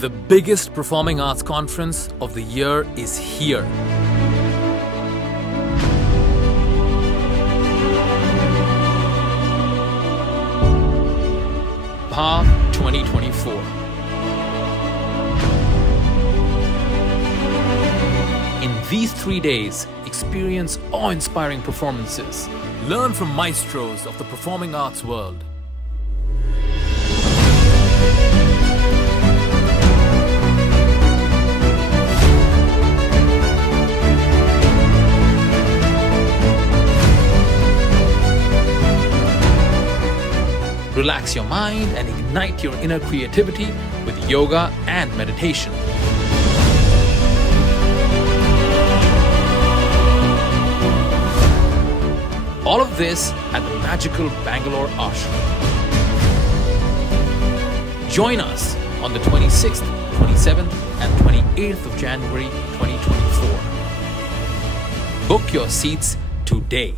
The biggest performing arts conference of the year is here. Bhaav 2024. In these 3 days, experience awe-inspiring performances. Learn from maestros of the performing arts world. Relax your mind and ignite your inner creativity with yoga and meditation. All of this at the magical Bangalore Ashram. Join us on the 26th, 27th and 28th of January 2024. Book your seats today.